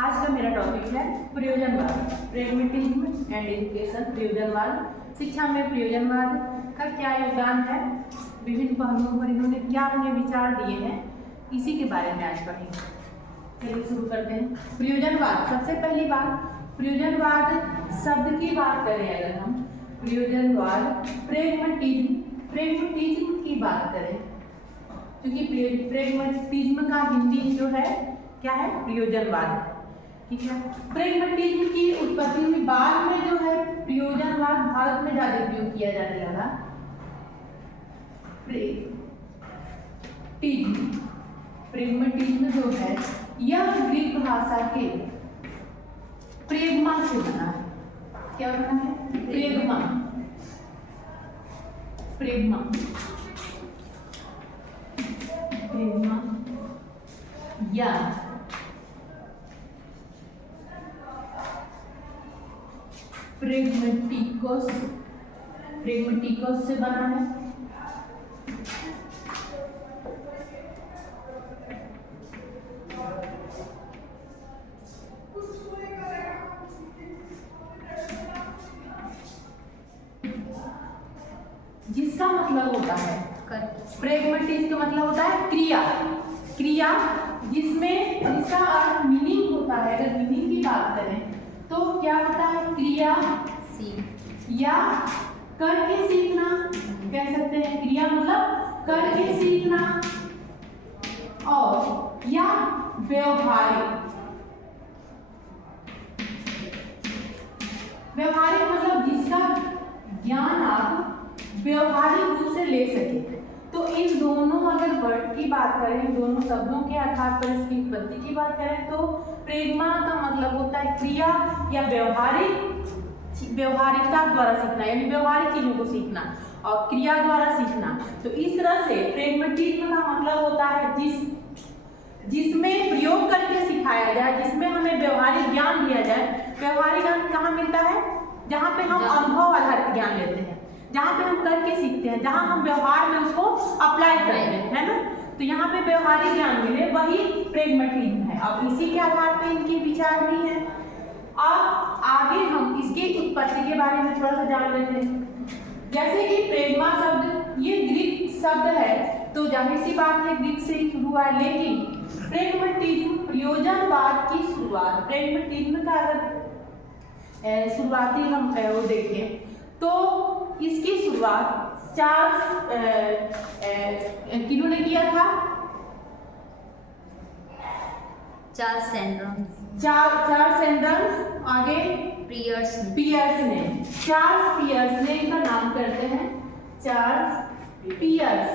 आज का मेरा टॉपिक है प्रयोजनवाद, प्रेगमेटिज्म एंड एजुकेशन। प्रयोजनवाद, शिक्षा में प्रयोजनवाद का क्या योगदान है, विभिन्न पहलुओं पर इन्होंने क्या अपने विचार दिए हैं, इसी के बारे में आज पढ़ेंगे। चलिए शुरू करते हैं। प्रयोजनवाद, सबसे पहली बात, प्रयोजनवाद शब्द की बात करें अगर हम प्रयोजनवाद प्रेगमेटिज्म की बात करें, क्योंकि प्रेगमेटिज्म का हिंदी जो है क्या है, प्रयोजनवाद। ठीक है, प्रेगमेटिज्म की उत्पत्ति हुई बाद में जो है प्रयोजनवाद भारत में ज्यादा उपयोग किया जाने लगा। प्रेगमेटिज्म जो है यह ग्रीक भाषा के प्रेगमा से बना है। क्या बना है? प्रेगमा। प्रेगमा प्रेगमा या प्रेगमेटिकोस से बना है। जिसका मतलब होता है, प्रेगमेटिज्म का मतलब होता है क्रिया, जिसमें जिसका अर्थ मीनिंग होता है। अगर मीनिंग की बात करें तो क्या होता है, क्रिया या करके सीखना कह सकते हैं। क्रिया मतलब करके सीखना, और या व्यवहारिक मतलब जिसका ज्ञान आप व्यवहारिक रूप से ले सके। तो इन दोनों अगर वर्ड की बात करें, इन दोनों शब्दों के आधार पर इसकी उत्पत्ति की बात करें तो प्रेगमा का मतलब होता है क्रिया या व्यवहारिकता द्वारा सीखना, यानी व्यवहारिक चीजों को सीखना और क्रिया द्वारा सीखना। तो इस तरह से प्रेगमेटिज्म का मतलब होता है जिसमें प्रयोग करके सिखाया जाए, जिसमें हमें व्यवहारिक ज्ञान दिया जाए। व्यवहारिक ज्ञान कहाँ मिलता है? जहाँ पे हम अनुभव आधारित ज्ञान लेते हैं, जहाँ पे हम करके सीखते हैं, जहाँ हम व्यवहार में उसको अप्लाई करते हैं, है ना। तो यहाँ पे व्यवहारिक ज्ञान मिले, वही प्रेगमेटिज्म है। अब इसी के आधार पे इनके विचार भी हैं। अब आगे हम इसके उत्पत्ति के बारे में थोड़ा सा जान लेते हैं। जैसे कि प्रेगमा शब्द ये ग्रीक शब्द है, तो जाहिर सी बात है ग्रीक से ही शुरू हुआ है। लेकिन प्रेगमेटिज्म प्रयोजनवाद की शुरुआत, प्रेगमेटिज्म का अगर शुरुआती हम वो देखें तो इसकी शुरुआत किन्होंने किया था? चार्ल्स सैंडर्स, आगे पियर्स ने। चार्ल्स पियर्स ने, इनका नाम करते हैं Charles Peirce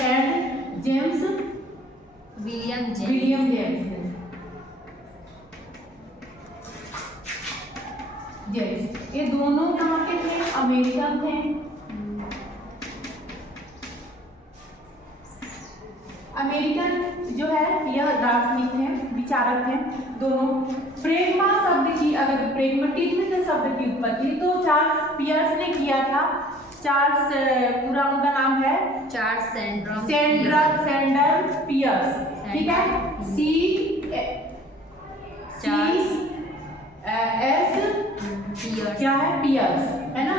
and William James. ये दोनों कहाँ के थे? अमेरिकन थे। अमेरिकन जो है यह दार्शनिक हैं, विचारक हैं दोनों। प्रेगमा शब्द की, अगर प्रेगमेटिज्म के शब्द की उत्पत्ति तो चार्ल्स पियर्स ने किया था। चार्ल्स, पूरा उनका नाम है चार्ल्स सैंडर्स पियर्स। ठीक है, क्या है? पियर्स, है ना।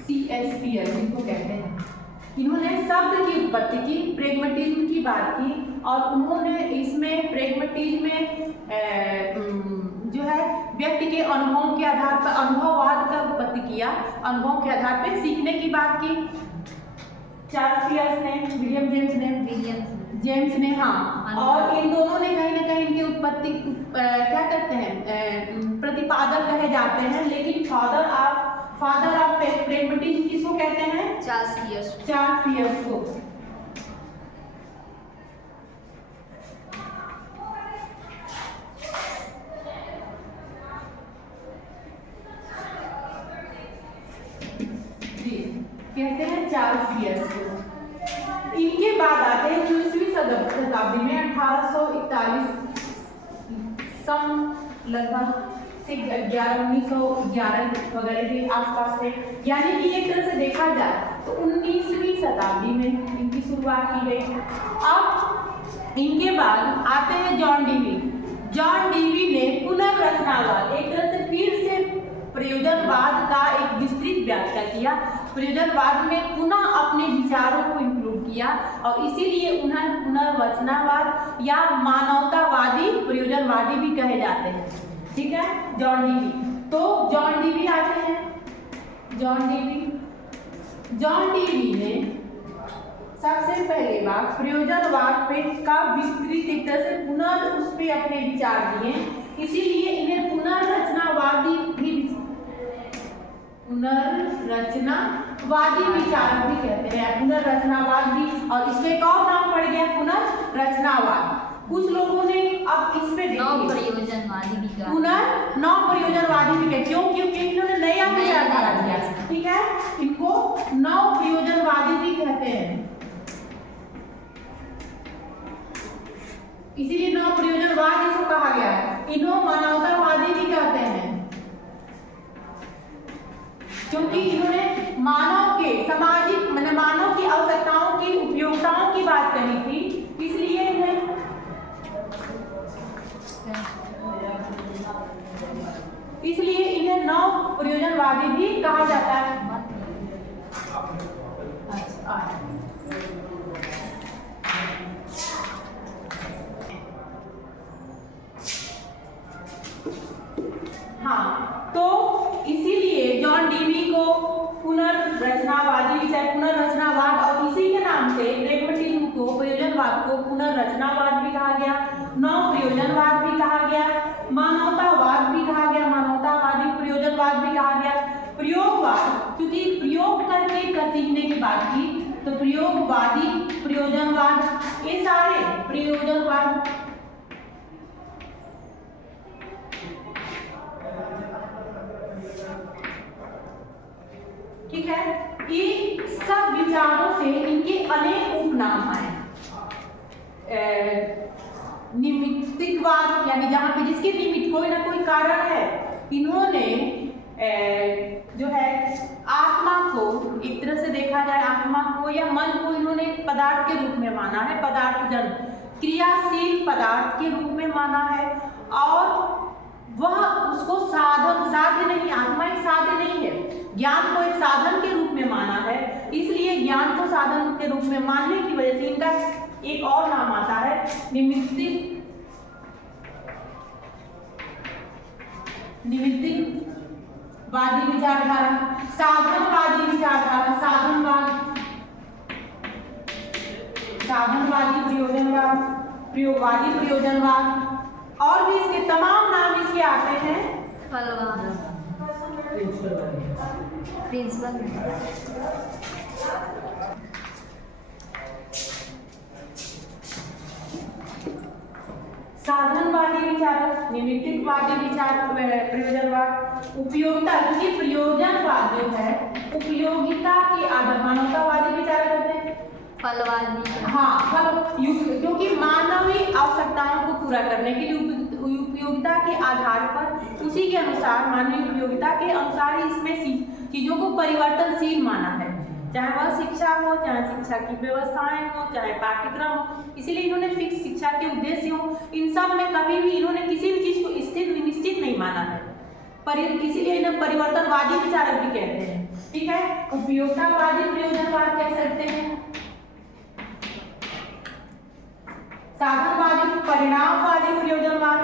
CS पियर्स इनको कहते हैं। इन्होंने शब्द की उत्पत्ति की, प्रेगमेटिज्म की बात की, और उन्होंने इसमें प्रेगमेटिज्म में जो है व्यक्ति के अनुभवों के आधार पर अनुभववाद का उत्पत्ति किया, अनुभव के आधार पर सीखने की बात की। चार्ल्स पियर्स ने, विलियम जेम्स ने, हाँ। और इन दोनों ने कहीं ना कहीं इनकी उत्पत्ति क्या करते हैं, प्रतिपादक कहे जाते हैं। लेकिन फादर ऑफ प्रेगमेटिज्म किसको कहते हैं? चार्ल्स पियर्स को। कहते हैं चार्ल्स पियर्स को। इनके बाद आते हैं 19वीं शताब्दी में 1841 लगभग से 1911 वगैरह के आसपास थे। यानी कि एक तरह से देखा जाए तो 19वीं शताब्दी में इनकी शुरुआत की गई। अब इनके बाद आते हैं जॉन डीवी। जॉन डीवी ने पुनर्रचनावाद, एक तरह से फिर से प्रयोजनवाद का एक विस्तृत व्याख्या किया। प्रयोजनवाद में पुनः अपने विचारों को इंक्लूड किया और इसीलिए उन्हें पुनर्रचनावाद या मानवतावादी प्रयोजनवादी भी कहे जाते हैं। ठीक है, जॉन डीवी। तो जॉन डीवी आते हैं। जॉन डीवी ने सबसे पहले बार प्रयोजनवाद पे का विस्तृत एक तरह से उस पे अपने विचार दिए, इसीलिए इन्हें पुनर्रचनावादी विचारक भी कहते हैं। पुनर्रचनावाद भी, और इसमें एक और नाम पड़ गया पुनर्रचनावाद। कुछ लोगों ने अब इस पे नवप्रयोजनवादी भी कहा। नवप्रयोजनवादी भी कहते, क्यों? क्योंकि इन्होंने नया विचारधारा दिया। ठीक है, इनको नवप्रयोजनवादी भी कहते हैं, इसीलिए नवप्रयोजनवाद इसको कहा गया है। इन्हों मानवतावादी भी कहते हैं क्योंकि इन्होंने मानव के सामाजिक मानव की आवश्यकताओं की उपयोगिताओं की बात कही थी, इसलिए इन्हें नव प्रयोजनवादी भी कहा जाता है। हाँ, तो इसीलिए जॉन डीवी को पुनर्रचनावादी विचार, पुनर्रचनावाद, और इसी के नाम से प्रेगमेटिज्म को, प्रयोजनवाद को पुनर्रचनावाद भी कहा गया, नव प्रयोजनवाद भी कहा गया, मानवतावाद भी कहा गया, मानवतावादी प्रयोजनवाद भी कहा गया, प्रयोगवाद, क्योंकि प्रयोग करके सीखने की बात की, तो प्रयोगवादी प्रयोजनवाद, ये सारे प्रयोजनवाद। ठीक है, ये सब विचारों से इनके अनेक उपनाम आए। निमित्तिकवाद, यानी जहां पे जिसके निमित्त कोई ना कोई कारण है, इन्होंने जो है आत्मा को, एक तरह से देखा जाए आत्मा को या मन को, इन्होंने पदार्थ के रूप में माना है, पदार्थजन क्रियाशील पदार्थ के रूप में माना है, और वह उसको साध्य नहीं, आत्मा एक साध्य नहीं है, ज्ञान को एक साधन के रूप में माना है। इसलिए ज्ञान को साधन के रूप में मानने की वजह से इनका एक और नाम आता है निमित्तिकवादी विचारधारा, साधनवादी विचारधारा, साधनवादी प्रयोजनवाद, प्रयोगवादी प्रयोजनवाद, और भी इसके तमाम नाम इसके आते हैं। प्रिंसिपल साधनवादी विचारक, निमित्तिकवादी विचारक, प्रयोजनवाद, उपयोगिता, क्योंकि प्रयोजनवाद जो है उपयोगिता के आधार, मानवतावादी विचारक होते हैं, फलवादी, हाँ, क्योंकि मानवीय आवश्यकताओं को पूरा करने के लिए उपयोगिता के आधार पर, उसी के अनुसार, मानवीय उपयोगिता के अनुसार ही इसमें चीजों को परिवर्तनशील माना है, चाहे वह शिक्षा हो, चाहे शिक्षा की व्यवस्थाएं हो, चाहे पाठ्यक्रम हो। इसीलिए इन्होंने फिक्स शिक्षा के उद्देश्य हो, इन सब में कभी भी इन्होंने किसी भी चीज को स्थिर निश्चित नहीं माना है, इसीलिए इन्हें परिवर्तनवादी विचारक भी कहते हैं। ठीक है, उपयोगितावादी प्रयोजनवाद कह सकते हैं, साधनवादी परिणामवादी प्रयोजनवाद,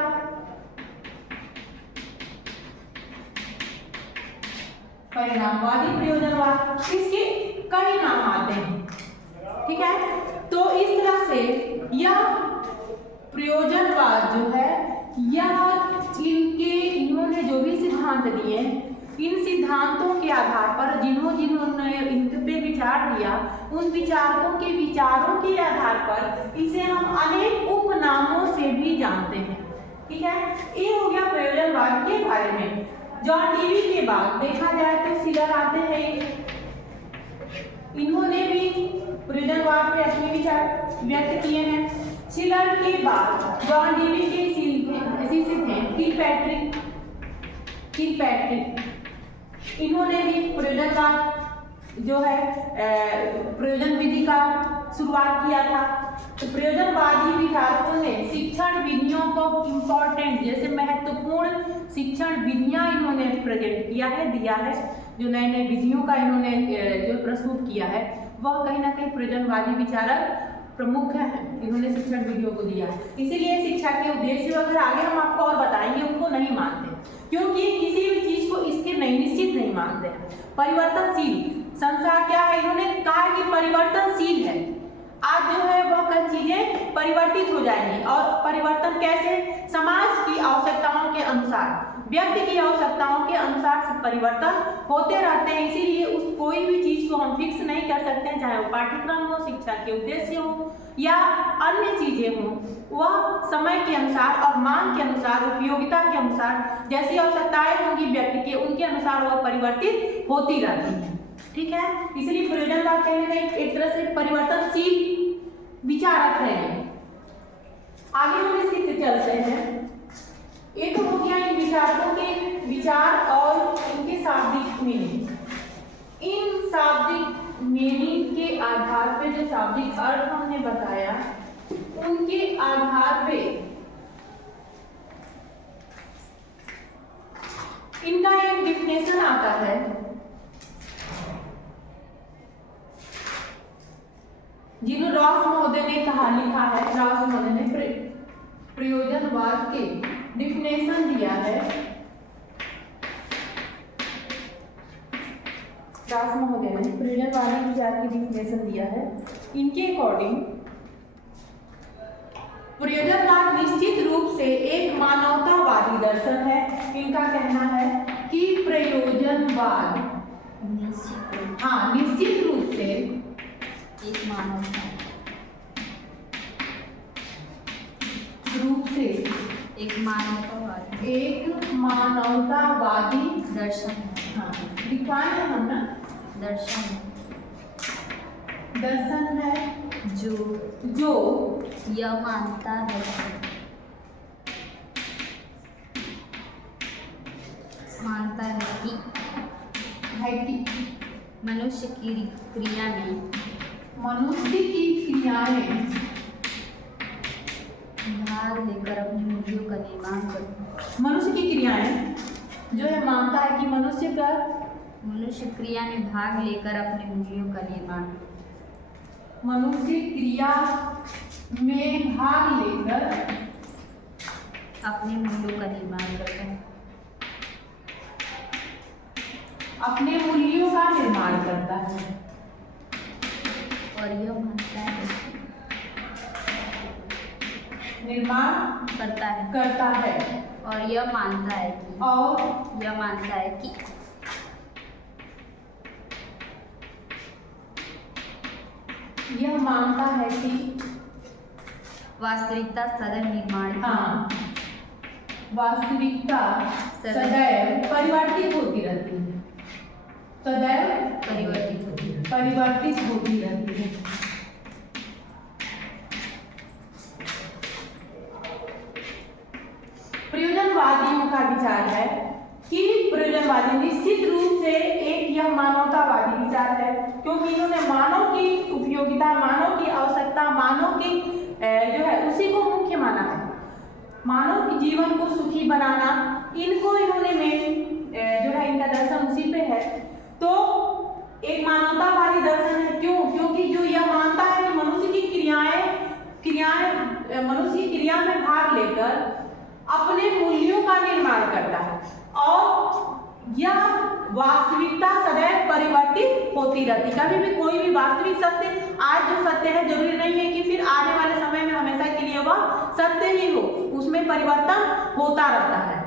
परिणामवादी प्रयोजनवाद, इसके कई नाम आते हैं। ठीक है, तो इस तरह से यह प्रयोजनवाद जो है, यह इन्होंने जो भी सिद्धांत दिए, इन सिद्धांतों के आधार पर जिन्होंने इन पे विचार दिया, उन विचारकों के विचारों के आधार पर इसे हम अनेक उपनामों से भी जानते हैं। ठीक है, ये हो गया प्रयोजनवाद के बारे में। जॉन डीवी के बाद देखा जाए तो शिलर आते हैं, इन्होंने भी प्रयोजनवाद पे अपने विचार व्यक्त किए हैं। शिलर के बाद जॉन डीवी के शिष्य थे किलपैट्रिक, इन्होंने भी प्रयोजनवाद जो है प्रयोजन विधि का शुरुआत किया था। तो प्रयोजनवादी विचारकों ने शिक्षण विधियों को इम्पोर्टेंट जैसे महत्वपूर्ण शिक्षण विधियां इन्होंने प्रेजेंट किया है, दिया है। जो नए नए विधियों का इन्होंने जो प्रस्तुत किया है वह कहीं ना कहीं प्रयोजनवादी विचारक प्रमुख है, इन्होंने शिक्षण विधियों को दिया है। इसीलिए शिक्षा के उद्देश्य वगैरह आगे हम आपको और बताएंगे, उनको नहीं मानते क्योंकि किसी भी चीज को इसके नहीं निश्चित नहीं मानते हैं। परिवर्तनशील संसार क्या है, इन्होंने कहा कि परिवर्तनशील है। आज जो है वह कल चीजें परिवर्तित हो जाएंगी और परिवर्तन कैसे, समाज की आवश्यकताओं के अनुसार, व्यक्ति की आवश्यकताओं के अनुसार से परिवर्तन होते रहते हैं। इसीलिए उस कोई भी चीज को हम फिक्स नहीं कर सकते हैं, चाहे वो पाठ्यक्रम हो, शिक्षा के उद्देश्य हो या अन्य चीजें हो, वह समय के अनुसार और मांग के अनुसार, उपयोगिता के अनुसार जैसी आवश्यकताएं होंगी व्यक्ति के, उनके अनुसार वह परिवर्तित होती रहती है। ठीक है, इसलिए प्रयोजनवाद कहने में एक तरह से परिवर्तनशील विचारक है। आगे हम इसके चलते हैं। एक हो गया इन विचारकों के विचार और इनके शाब्दिक मीनिंग। इन शाब्दिक मीनिंग के आधार पे जो शाब्दिक अर्थ हमने बताया, उनके आधार पे इनका एक डिफिनेशन आता है। जिन्हों रॉस महोदय ने कहा, लिखा है, रॉस महोदय ने प्रयोजनवाद के डिफिनेशन दिया है। रॉस महोदय ने प्रयोजनवादी विचार की डिफिनेशन दिया है। इनके अकॉर्डिंग प्रयोजनवाद निश्चित रूप से एक मानवतावादी दर्शन है। इनका कहना है कि प्रयोजनवाद निश्चित रूप से एक मानवतावादी दर्शन दिखाए हैं हम ना, दर्शन है जो यह मानता है कि मनुष्य की क्रियाएं भाग लेकर अपने मूल्यों का निर्माण करता है। मनुष्य की क्रियाएं जो है मानता है कि मनुष्य क्रिया में भाग लेकर अपने मूल्यों का निर्माण, मनुष्य क्रिया में भाग लेकर अपने मूल्यों का निर्माण करता है, अपने मूल्यों का निर्माण करता है। और यह मानता है निर्माण करता है और यह मानता है कि यह मानता है कि वास्तविकता सदैव निर्माण वास्तविकता सदैव परिवर्तित होती रहती है, सदैव परिवर्तित होती रहती है। प्रयोजनवादियों का विचार है कि प्रयोजनवादी निश्चित रूप से एक यह मानवतावादी विचार है, क्योंकि इन्होंने मानव की उपयोगिता, मानव की आवश्यकता, मानव की जो है उसी को मुख्य माना है। मानव के जीवन को सुखी बनाना, इनको इन्होंने जो है इनका दर्शन उसी पे है। तो एक मानवतावादी दर्शन है, क्योंकि जो यह मानता है कि मनुष्य की मनुष्य की क्रिया में भाग लेकर अपने मूल्यों का निर्माण करता है और यह वास्तविकता सदैव परिवर्तित होती रहती। कभी भी कोई भी वास्तविक सत्य, आज जो सत्य है जरूरी नहीं है कि फिर आने वाले समय में हमेशा के लिए वह सत्य ही हो, उसमें परिवर्तन होता रहता है।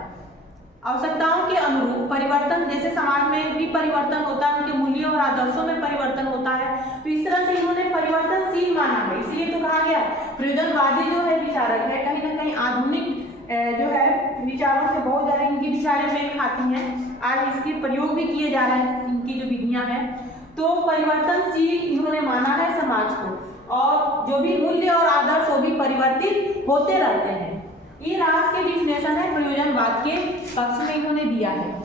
आवश्यकताओं के अनुरूप परिवर्तन, जैसे समाज में भी परिवर्तन होता है, उनके मूल्यों और आदर्शों में परिवर्तन होता है। तो इस तरह से इन्होंने परिवर्तनशील माना है। इसलिए तो कहा गया प्रयोजनवादी जो है विचारक है, कहीं ना कहीं आधुनिक जो है विचारों से बहुत ज़्यादा इनकी विचारें मेल खाती हैं। आज इसके प्रयोग भी किए जा रहे हैं, इनकी जो विधियां हैं। तो परिवर्तनशील इन्होंने माना है समाज को, और जो भी मूल्य और आदर्श वो भी परिवर्तित होते रहते हैं। ये रास के डिफिनेशन है प्रयोजनवाद के पक्ष में इन्होंने दिया है।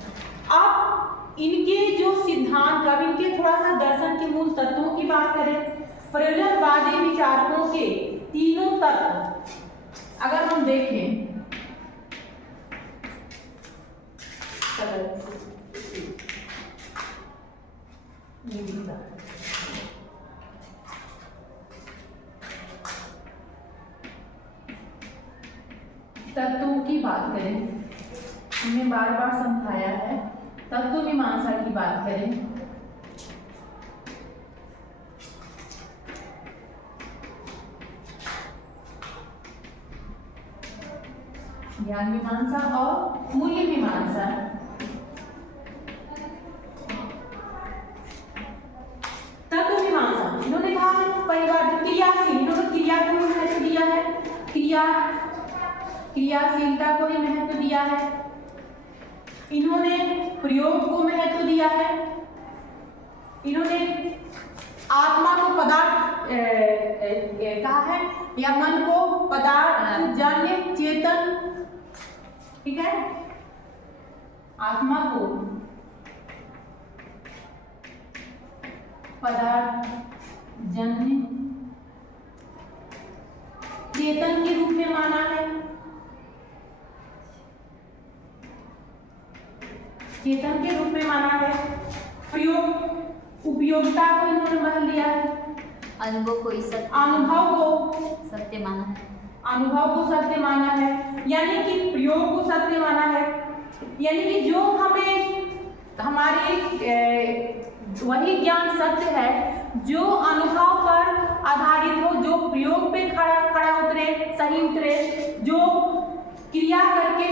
अब इनके जो सिद्धांत, अब इनके थोड़ा सा दर्शन के मूल तत्वों की बात करें, प्रयोजनवादी विचारकों के तीनों तत्व अगर हम देखें, तत्वों की बात करें, हमने बार बार समझाया है, तत्व मीमांसा की बात करें, ज्ञान मीमांसा और मूल्य मीमांसा, तत्व मीमांसा इन्होंने कहा परिवार क्रियाशील, इन्होंने क्रिया को महत्व दिया है, क्रियाशीलता को ही महत्व दिया है, इन्होंने प्रयोग को महत्व दिया है, इन्होंने आत्मा को पदार्थ कहा है, या मन को पदार्थ जन्य चेतन, ठीक है, आत्मा को पदार्थ जन्य चेतन के रूप में माना है, चेतन के रूप में माना है, प्रयोग उपयोगिता को इन्होंने मान लिया है, अनुभव को सत्य, अनुभव को सत्य माना है, अनुभव को सत्य माना है, यानी कि प्रयोग को सत्य माना है, यानी कि जो हमें हमारे वही ज्ञान सत्य है जो अनुभव पर आधारित हो, जो प्रयोग पे खड़ा उतरे, सही उतरे, जो क्रिया करके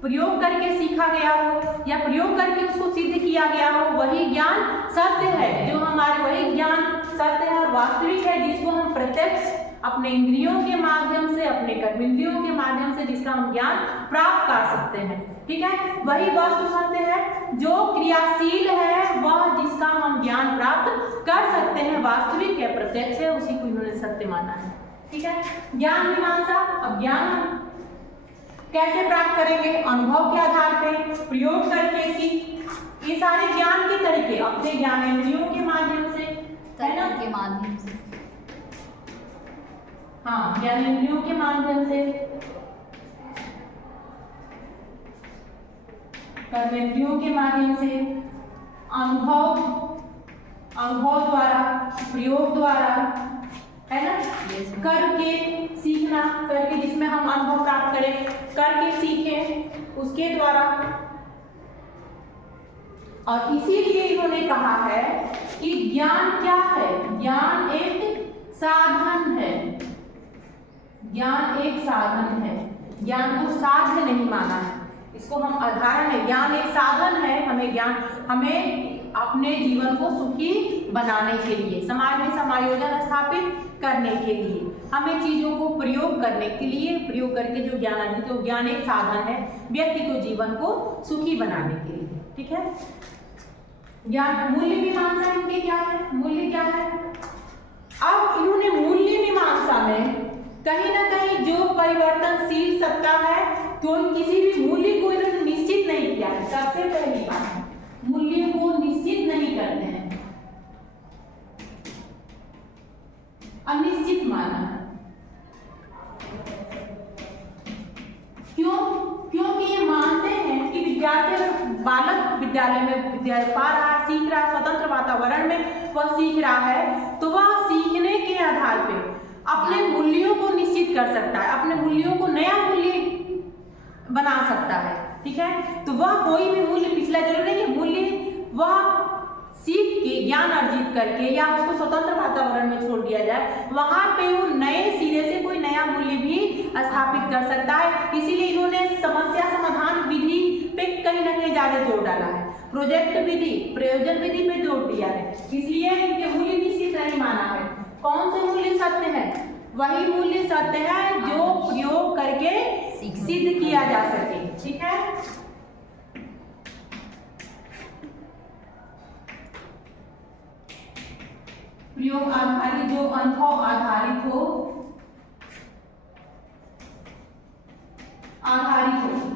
प्रयोग करके सीखा गया हो या प्रयोग करके उसको सिद्ध किया गया हो, वही ज्ञान सत्य है, जो हमारे वही ज्ञान सत्य है और वास्तविक है, जिसको हम प्रत्यक्ष अपने इंद्रियों के माध्यम से, अपने कर्मेंद्रियों के माध्यम से जिसका हम ज्ञान प्राप्त कर सकते हैं, ठीक है, वही वस्तु सत्य है, जो क्रियाशील है वह जिसका हम ज्ञान प्राप्त कर सकते हैं, वास्तविक है, प्रत्यक्ष है, उसी को इन्होंने सत्य माना है, ठीक है। ज्ञान मीमांसा, अब ज्ञान कैसे प्राप्त करेंगे? अनुभव के आधार पे, प्रयोग करके, ये सारे ज्ञान के तरीके अपने ज्ञानेंद्रियों के माध्यम से, है ना, के माध्यम से, हाँ, ज्ञानेंद्रियों के माध्यम से, कर्मेंद्रियों के माध्यम से, अनुभव द्वारा, प्रयोग द्वारा, है ना, करके सीखना, करके जिसमें हम अनुभव प्राप्त करें, करके सीखें उसके द्वारा। और इसीलिए इन्होंने कहा है कि ज्ञान क्या है? ज्ञान एक साधन है, ज्ञान एक साधन है, ज्ञान को साध्य नहीं माना है, इसको हम आधारण है, ज्ञान एक साधन है, हमें अपने जीवन को सुखी बनाने के लिए, समाज में समायोजन स्थापित करने के लिए, हमें चीजों को प्रयोग करने के लिए, प्रयोग करके जो ज्ञान अर्जित हो, ज्ञान एक साधन है व्यक्ति को जीवन को सुखी बनाने के लिए, ठीक है। ज्ञान मूल्य मीमांसा इनके क्या है? मूल्य क्या है? अब इन्होंने मूल्य मीमांसा में कहीं ना कहीं जो परिवर्तनशील सत्ता है, तो किसी भी मूल्य को इन्होंने निश्चित नहीं किया है। सबसे पहली बात, मूल्य को निश्चित नहीं करते हैं, अनिश्चित माना है। क्यों? क्योंकि ये मानते हैं कि बालक विद्यालय में पढ़ रहा, सीख रहा, स्वतंत्र वातावरण में वह सीख रहा है, तो वह सीखने के आधार पे अपने मूल्यों को निश्चित कर सकता है, अपने मूल्यों को नया मूल्य बना सकता है, ठीक है। तो वह कोई भी मूल्य, पिछला जरूरी नहीं है, मूल्य वह सीख के ज्ञान अर्जित करके या उसको स्वतंत्र वातावरण में छोड़ दिया जाए, वहां पे वो नए सिरे से कोई नया मूल्य भी स्थापित कर सकता है। इसीलिए इन्होंने समस्या समाधान विधि पे कहीं ना कहीं ज्यादा जोर डाला है, प्रोजेक्ट विधि, प्रयोजन विधि पे जोर दिया है, इसलिए इनके मूल्य निश्चित नहीं माना है। कौन से मूल्य सत्य है? वही मूल्य सत्य है जो प्रयोग करके सिद्ध किया जा सके, ठीक है। प्रयोग आधारित, जो अनुभव आधारित हो,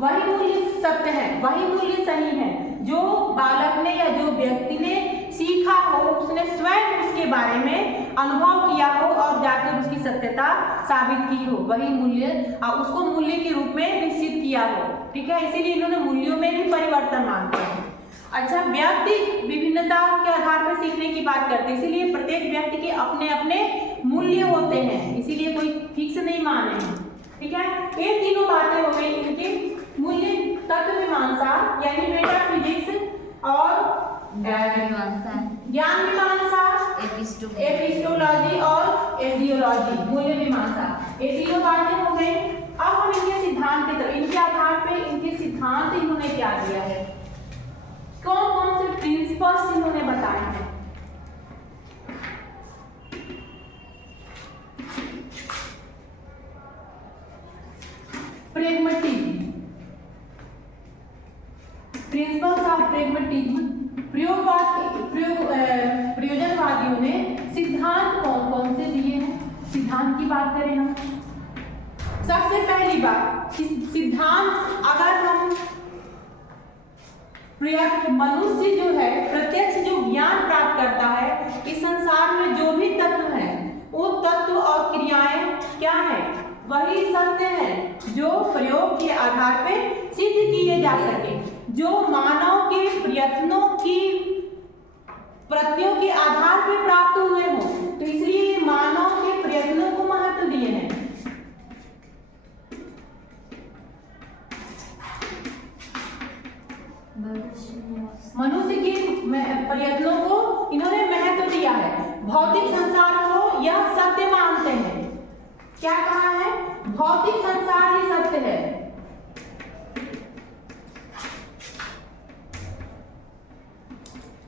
वही मूल्य सत्य है, वही मूल्य सही है जो बालक ने या जो व्यक्ति ने सीखा हो, उसने स्वयं उसके बारे में अनुभव किया हो और जाकर उसकी सत्यता साबित की हो, वही मूल्य उसको मूल्य के रूप में निश्चित किया हो। ठीक है, इसीलिए इन्होंने मूल्यों में भी परिवर्तन मानते हैं। अच्छा, व्यक्ति विभिन्नता के आधार पर सीखने की बात करते हैं, इसीलिए प्रत्येक व्यक्ति के अपने अपने मूल्य होते हैं, इसीलिए कोई फिक्स नहीं माने हैं। ठीक है, ये तीनों बातें हो गई इनकी मूल्य, तत्व मीमांसा यानी मेटाफिजिक्स और ज्ञान मीमांसा, एपिस्टोलॉजी और एडियोलॉजी, मूल्य मीमांसा, ये तीनों बातें हो गई। अब हम इनके सिद्धांत की तरफ, इनके आधार पे इनके सिद्धांत इन्होंने क्या दिया है, कौन कौन से प्रिंसिपल्स इन्होंने बताए हैं। प्रेगमेटिज्म, प्रिंसिपल्स ऑफ प्रेगमेटिज्म, प्रयोजनवादियों ने सिद्धांत कौन कौन से दिए हैं। सिद्धांत की बात करें हम, सबसे पहली बात, सिद्धांत अगर हम मनुष्य जो है प्रत्यक्ष जो ज्ञान प्राप्त करता है, इस संसार में जो भी तत्व है वो तत्व और क्रियाएं क्या है, वही सत्य है जो प्रयोग के आधार पे सिद्ध किए जा सके, जो मानव के प्रयत्नों की प्रत्ययों के आधार पे प्राप्त हुए हों, तो इसलिए मानव के प्रयत्नों को महत्व दिए हैं। मनुष्य के प्रयत्नों को इन्होंने महत्व दिया है, भौतिक संसार को यह सत्य मानते हैं। क्या कहा है, भौतिक संसार ही सत्य है।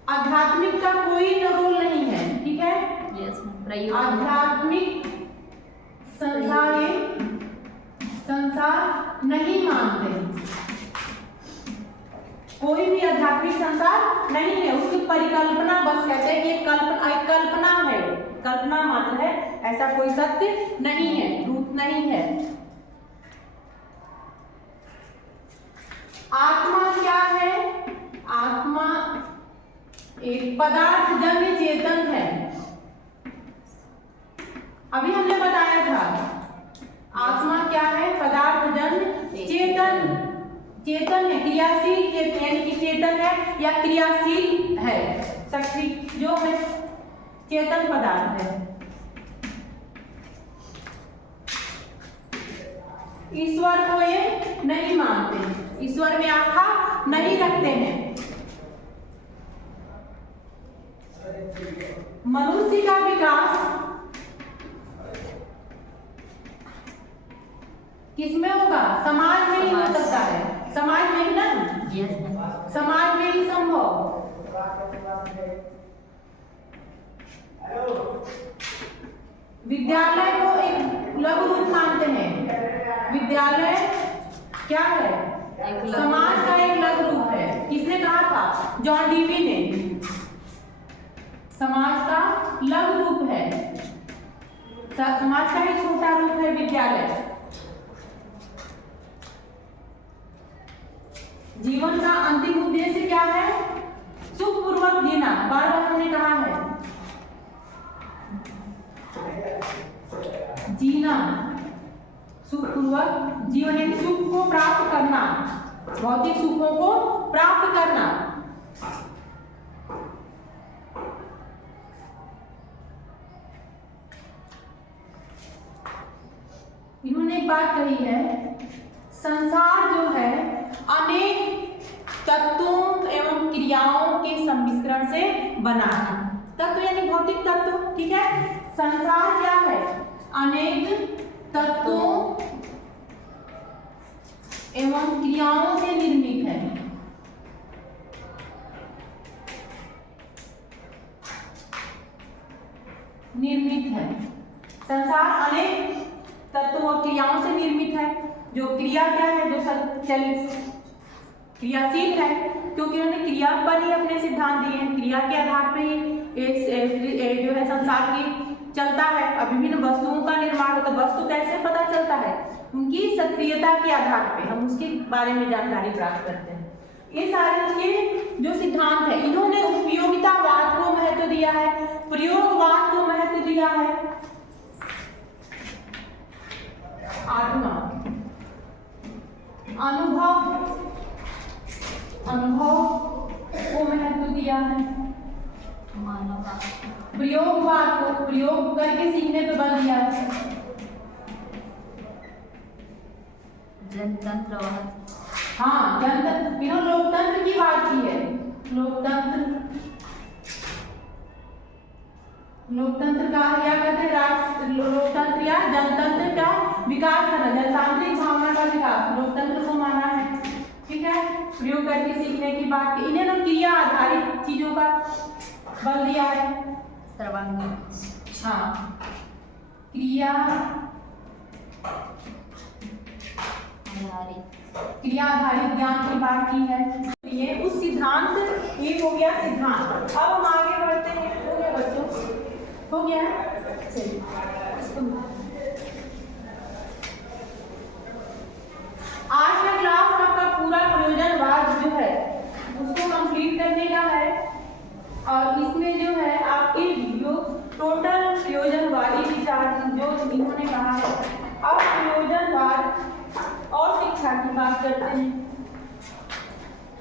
आध्यात्मिक का कोई रोल नहीं है। ठीक है, आध्यात्मिक संसार नहीं मानते, कोई भी आध्यात्मिक संसार नहीं है, उसकी परिकल्पना, बस कहते हैं कि एक कल्पना है, कल्पना मात्र है, ऐसा कोई सत्य नहीं है, रूप नहीं है। आत्मा क्या है, आत्मा एक पदार्थ जन्य चेतन है। अभी हमने बताया था आत्मा क्या है, पदार्थ जन्य चेतन, चेतन है, क्रियाशील चेतन, यानी कि चेतन है या क्रियाशील है, सक्रिय जो है चेतन पदार्थ है। ईश्वर को ये नहीं मानते, ईश्वर में आस्था नहीं रखते हैं। मनुष्य का विकास किसमें होगा, समाज में ही हो सकता है, समाज में ही ना, समाज में ही संभव। विद्यालय को एक लघु रूप मानते हैं, विद्यालय क्या है, समाज का एक लघु रूप है। किसने कहा था, जॉन डीवी ने, समाज का लघु रूप है, समाज का एक छोटा रूप है विद्यालय। जीवन का अंतिम उद्देश्य क्या है, सुखपूर्वक जीना, बार बार हमने कहा है, जीना, सुखपूर्वक जीवन, यानी सुख को प्राप्त करना, भौतिक सुखों को प्राप्त करना। इन्होंने एक बात कही है, संसार जो है अनेक तत्वों एवं क्रियाओं के सम्मिश्रण से बना है। तत्व यानी भौतिक तत्व, ठीक है, संसार क्या है, अनेक तत्वों एवं क्रियाओं से निर्मित है। निर्मित है, संसार अनेक तत्वों और क्रियाओं से निर्मित है। जो क्रिया क्या है, जो क्रियाशील है, क्योंकि उन्होंने क्रिया पर ही अपने सिद्धांत दिए हैं, क्रिया के आधार पर ही जो है संसार की चलता है। अब विभिन्न वस्तुओं का निर्माण होता है, वस्तु कैसे पता चलता है, उनकी सक्रियता के आधार पे हम उसके बारे में जानकारी प्राप्त करते हैं। ये सारे उसके जो सिद्धांत है, इन्होंने उपयोगितावाद को महत्व दिया है, प्रयोगवाद को महत्व दिया है। 8वां अनुभव को महत्व दिया है। प्रयोगवाद को प्रयोग करके सीखने पे बल दिया है। जनतंत्रवाद, हाँ जनतंत्र, इन्होंने लोकतंत्र की बात की है। लोकतंत्र का क्या कहते हैं, राष्ट्र लोकतंत्र या जनतंत्र का विकास करना, जनतांत्रिक भावना का विकास, लोकतंत्र को माना है। ठीक है, प्रयोग करके सीखने की बात की। इन्हें क्रिया आधारित चीजों का बल दिया है। सर्वांगीण, हाँ क्रिया आधारित ज्ञान की बात की है। ये उस सिद्धांत, ये हो गया सिद्धांत। अब हम आगे बढ़ते हैं। हो गया बच्चों, हो गया। चलिए आज का क्लास आपका पूरा प्रयोजनवाद जो है उसको कंप्लीट करने का है, और इसमें जो है आपके जो टोटल प्रयोजनवादी विचार जो इन्होंने कहा है। अब प्रयोजनवाद और शिक्षा की बात करते हैं।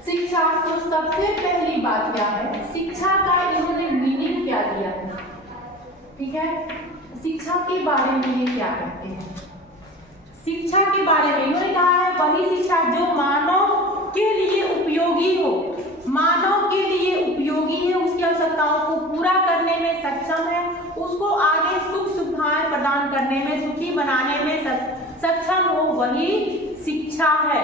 शिक्षा, तो सबसे पहली बात क्या है, शिक्षा का इन्होंने मीनिंग क्या दिया है। ठीक है, शिक्षा के बारे में ये क्या कहते हैं। शिक्षा के बारे में इन्होंने कहा है वही शिक्षा जो मानव के लिए उपयोगी हो, मानव के लिए उपयोगी है, उसकी आवश्यकताओं को पूरा करने में सक्षम है, उसको आगे सुख सुविधाएं प्रदान करने में, सुखी बनाने में सक्षम हो, वही शिक्षा है।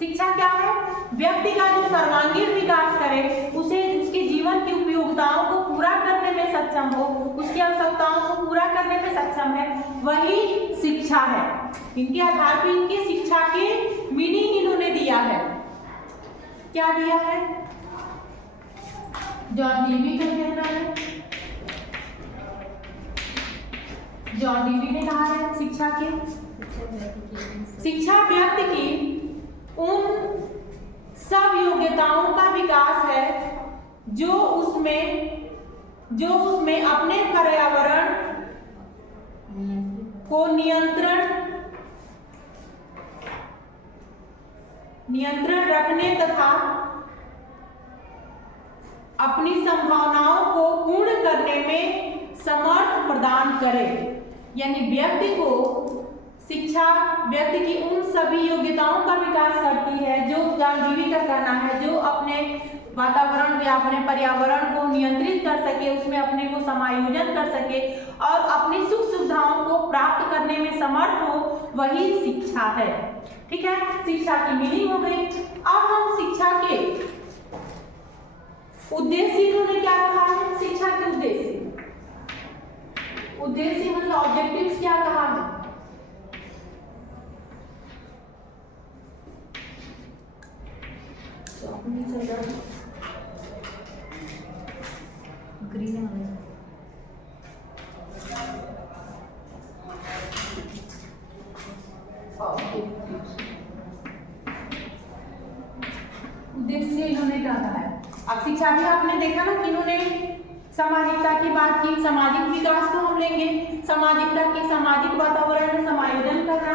शिक्षा क्या है, व्यक्ति का जो सर्वांगीण विकास करे, उसे उसके जीवन की उपयोगिताओं को पूरा करने में सक्षम हो, उसकी आवश्यकताओं को पूरा करने में सक्षम है, वही शिक्षा है। इनके आधार पर इनकी शिक्षा के मीनिंग इन्होंने दिया है। क्या दिया है, जॉन डीवी का कहना है, जॉन डीवी ने कहा है शिक्षा व्यक्ति की उन सब योग्यताओं का विकास है जो उसमें अपने पर्यावरण को नियंत्रण रखने तथा अपनी संभावनाओं को पूर्ण करने में समर्थ प्रदान करे। यानी व्यक्ति को शिक्षा व्यक्ति की उन सभी योग्यताओं का विकास करती है जो जॉन डीवी का कहना है, जो अपने वातावरण या अपने पर्यावरण को नियंत्रित कर सके, उसमें अपने को समायोजन कर सके और अपनी सुख सुविधाओं को प्राप्त करने में समर्थ हो, वही शिक्षा है। ठीक है, शिक्षा की मीनिंग हो गई। अब हम शिक्षा के उद्देश्य, इन्होंने क्या कहा है, शिक्षा के उद्देश्य मतलब ऑब्जेक्टिव्स क्या कहा है। ग्रीन उद्देश्य इन्होंने क्या कहा है। अब शिक्षा में आपने देखा ना कि इन्होंने सामाजिकता की बात की, सामाजिक विकास को हम लेंगे, सामाजिकता की सामाजिक वातावरण में समायोजन करना,